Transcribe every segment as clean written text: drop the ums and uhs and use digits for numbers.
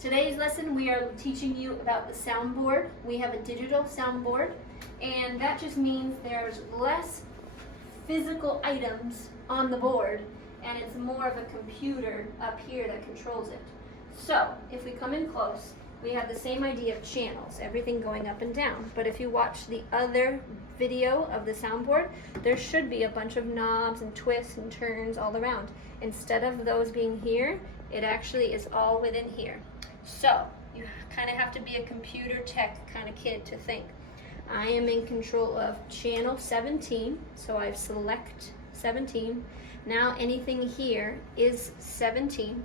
Today's lesson we are teaching you about the soundboard. We have a digital soundboard, and that just means there's less physical items on the board and it's more of a computer up here that controls it. So if we come in close, we have the same idea of channels, everything going up and down. But if you watch the other video of the soundboard, there should be a bunch of knobs and twists and turns all around. Instead of those being here, it actually is all within here. So you kind of have to be a computer tech kind of kid to think. I am in control of channel 17, so I select 17. Now anything here is 17,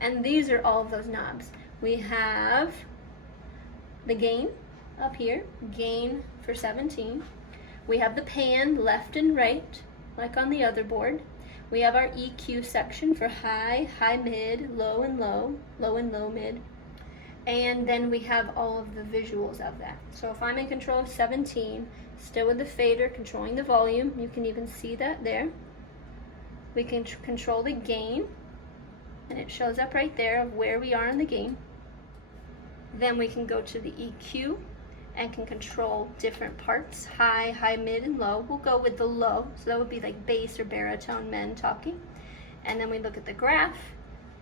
and these are all of those knobs. We have the gain up here, gain for 17. We have the pan left and right, like on the other board. We have our EQ section for high, high, mid, low and low, low and low, mid. And then we have all of the visuals of that. So if I'm in control of 17, still with the fader, controlling the volume, you can even see that there. We can control the gain, and it shows up right there of where we are in the gain. Then we can go to the EQ and can control different parts, high, high, mid, and low. We'll go with the low, so that would be like bass or baritone men talking. And then we look at the graph,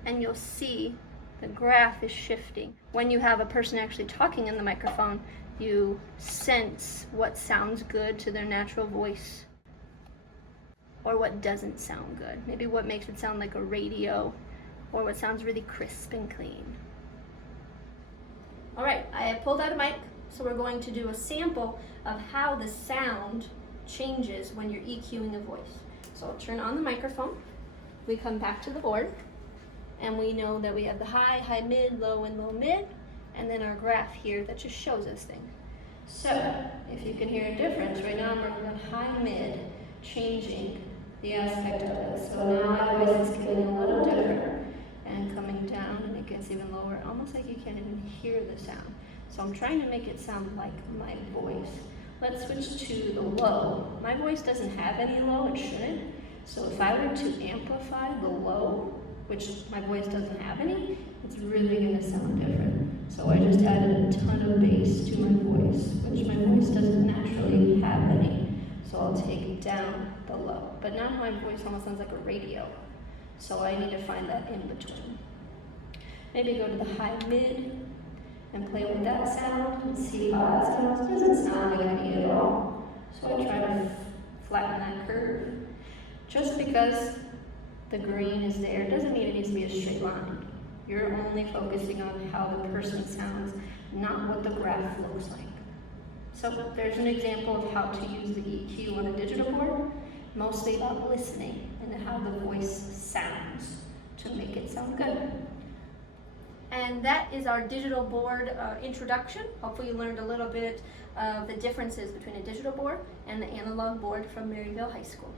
and you'll see the graph is shifting. When you have a person actually talking in the microphone, you sense what sounds good to their natural voice or what doesn't sound good. Maybe what makes it sound like a radio or what sounds really crisp and clean. All right, I have pulled out a mic, so we're going to do a sample of how the sound changes when you're EQing a voice. So I'll turn on the microphone. We come back to the board, and we know that we have the high, high, mid, low, and low, mid, and then our graph here that just shows us things. So if you can hear a difference, right now I'm working on high, mid, changing the aspect of it. So now my voice is getting a little different and coming down, and it gets even lower, almost like you can't even hear the sound. So I'm trying to make it sound like my voice. Let's switch to the low. My voice doesn't have any low, it shouldn't. So if I were to amplify the low, which my voice doesn't have any, it's really gonna sound different. So I just added a ton of bass to my voice, which my voice doesn't naturally have any. So I'll take down the low. But now my voice almost sounds like a radio. So I need to find that in between. Maybe go to the high mid and play with that sound and see how that sounds. It doesn't sound like any at all. So I try to flatten that curve. Just because the green is there doesn't mean it needs to be a straight line. You're only focusing on how the person sounds, not what the graph looks like. So there's an example of how to use the EQ on a digital board, mostly about listening and how the voice sounds to make it sound good. And that is our digital board introduction. Hopefully you learned a little bit of the differences between a digital board and the analog board from Maryville High School.